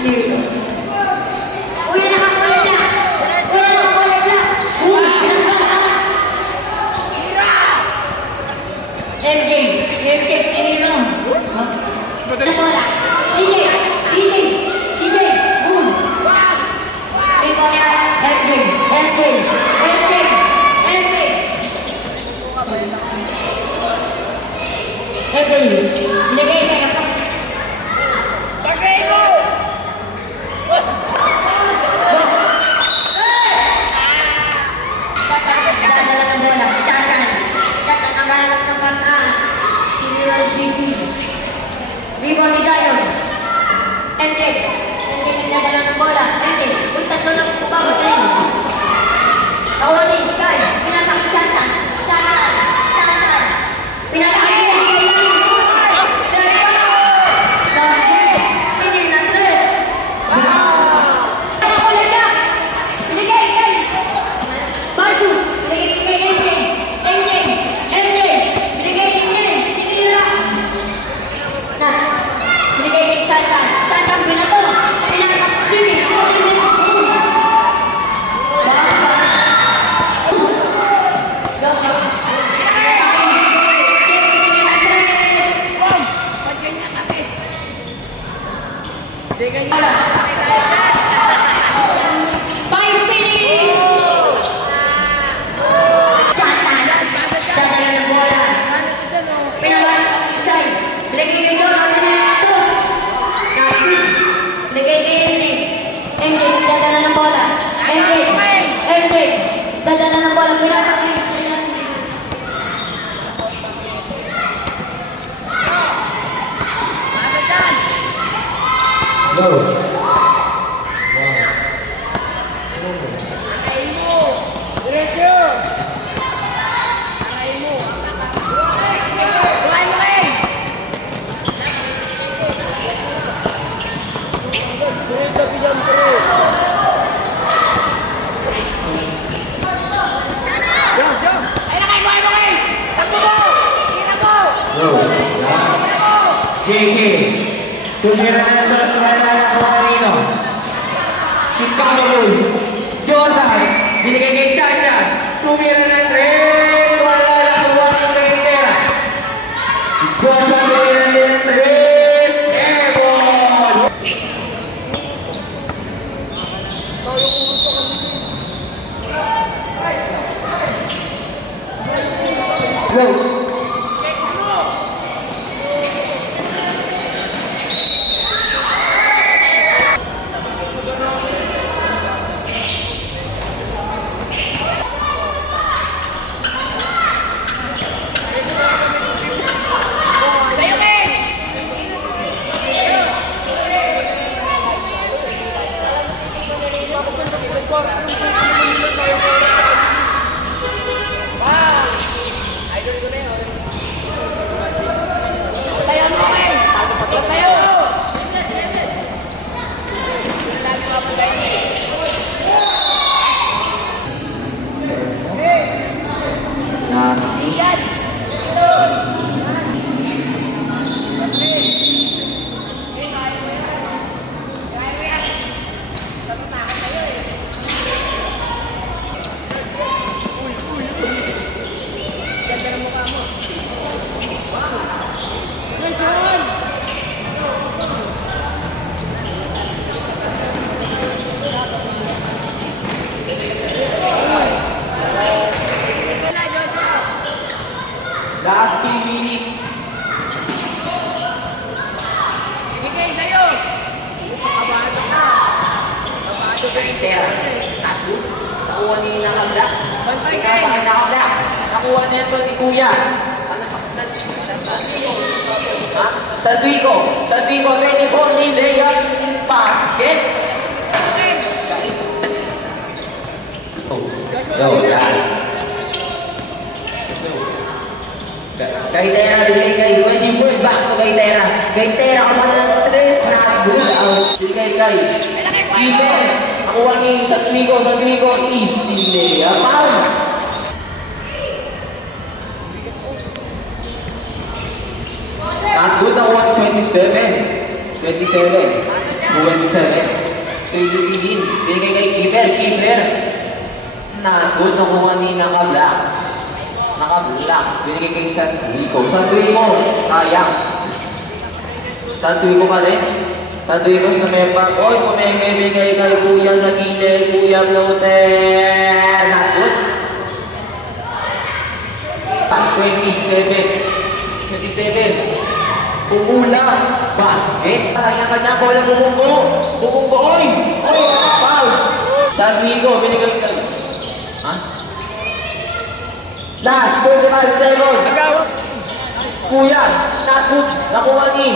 Hindi. Kuya, nakakulit na! Kuya, nakakulit na! Uy, pinagdaan! MJ, MJ, pinino. Bola. DJ, DJ, DJ, boom. Bola, MJ, MJ, MJ, MJ. MJ, nilagay kayo. Bagay mo! Dadala ng bola. Chacan. Chacan ang hanap ng pasahan. Tiniral DP. Rebound ni Gayon. MJ. MJ nagdadala ng bola. MJ. Uy, tatlo lang kumabot. Ako ni Guy. Pinasakit Chacan. Chacan. Chacan. Pinasakit niya. JK, tumira na ito sa mga Kumarino. Chicago Bulls. Jordan, binigay kay Chacha. Tumira na 3. Wala na kuha ng Gaitera. Si Joshua tumira din ng 3. Ebon! Go! Last 2 minutes. Ibigay sa'yo! Kabado ka! Kabado ka! Gaitera. Tatlo. Nakuha niya yung nakabla. Bantay ka! Nasa akin nakabla. Nakuha niya ito ni Kuya. Ha? Sandwico. Sandwico. 24 in layup. Basket. Go. Yan. Gaitera bigay kay Pwede Boy. Back to Gaitera. Gaitera ka muna ng 3. Not good out. Bigay kay Keeper. Nakuha ni Sandwico. Sandwico. Easy layup. Not good. Nakuha ni 27. 27. Kay Lucilin. Binigay kay Keeper. Keeper. Good. Nakuha ni Naka-Black. Naka-Black. Binigay kay Santuico. Santuico. Sayang. Santuico pa rin. Santuico na member. Oy, pumengay-bigay kay Kuya sa gilid. Kuya Floater. Not good. 27. Pumula. Basket. Kanya-kanya bola bumunggo. Bumunggo. Oy! Oy! Foul! Santuico. Binigay kay... Ha? Last 45 seconds. Nagawa. Kuya, not good. Nakuha ni.